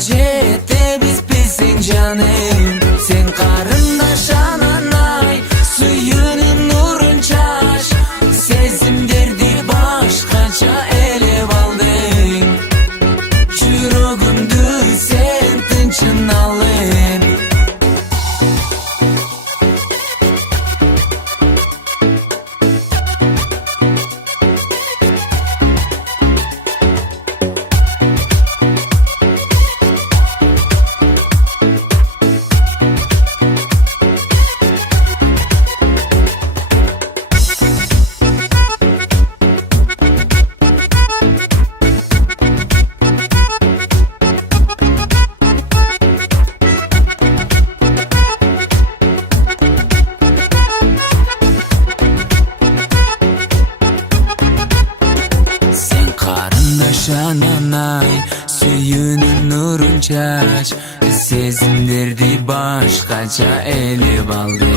Cehette biz bilsin canım. Sen karındaş ananay, suyunun nurun çaş. Sezim derdi başkaca ele aldın. Yüreğimdü sen tınçın alın. Ananay, suyunun nurun çaş. Sezim derdi başkaca ele aldı.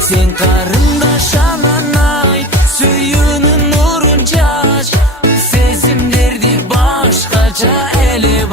Sen karındaş ananay, suyunun nurun çaş. Sezim derdi başkaca ele